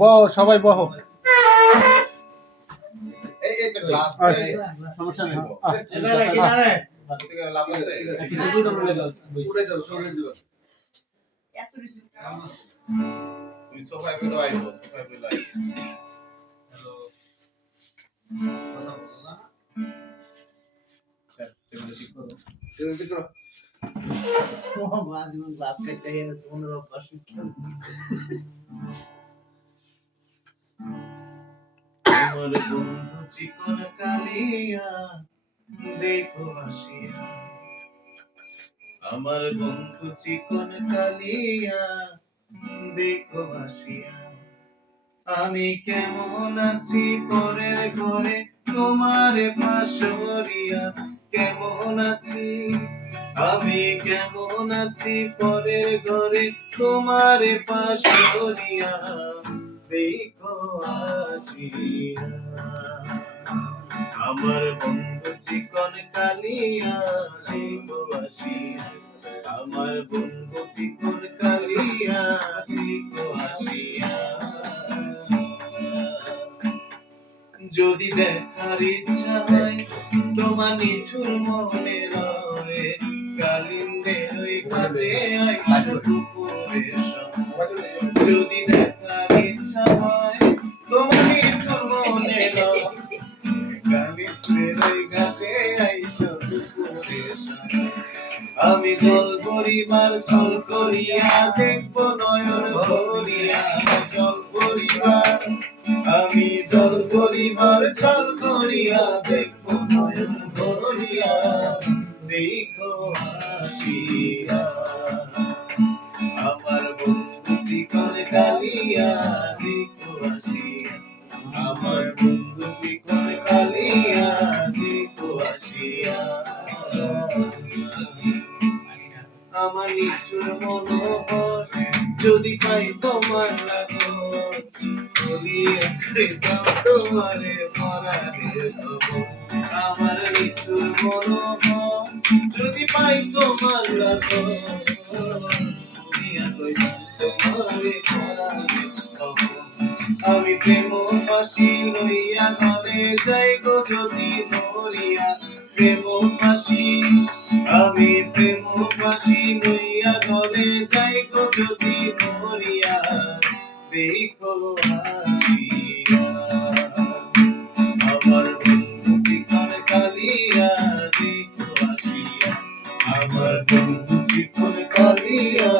বহ সবাই বহ। সমস্যা নেই। আমার বন্ধু চিকন কালিয়া দেখো ভাসিয়া, আমার বন্ধু চিকন কালিয়া দেখো ভাসিয়া। আমি কেমন আছি পরের ঘরে তোমার পাশরিয়া, কেমন আছি আমি কেমন আছি পরের ঘরে তোমার পাশরিয়া, দেখো আসিয়া। আমার বন্ধু চিকন কালিয়া দেখো আসিয়া, আমার বন্ধু চিকন কালিয়া দেখো আসিয়া। যদি দেখার ইচ্ছা হয় তোমার নিঠুর মনে রয়ে, কালিন্দের ওই ঘাটে আইসো দুপুরের সময়। যদি দেখার ইচ্ছা হয় তোমার নিঠুর মনে রয়ে, কালিন্দের ওই ঘাটে আইসো দুপুরের সময়। আমি জল পরিবার ছল করিয়া দেখবো নয়ন ভরিয়া, জল পরিবার আমি জল পরিবার ছল করিয়া দেখবো নয়ন ভরিয়া, দেখো আসিয়া। আমার বন্ধু চিকন কালিয়া দেখো আসিয়া, আমার বন্ধু চিকন কালিয়া দেখো আসিয়া। আমার নিচুর মনোহর যদি পাই তোমার লাগর, বলিয়া কৃতম তোমারে পরাণের খবর। আমার নিচুর মনোহর যদি পাই তোমার লাগর, বলিয়া কৃতম তোমারে পরাণের খবর। আমি প্রেম ফাঁসি লইয়া ঘরে যাই গো যদি মরিয়া, প্রেম ফাঁসি আমি প্রেম ফাঁসি লইয়া ঘরে যাই গো যদি মরিয়া, দেখো আসিয়া। আমার বন্ধু চিকন কালিয়া দেখো আসিয়া, আমার বন্ধু চিকন কালিয়া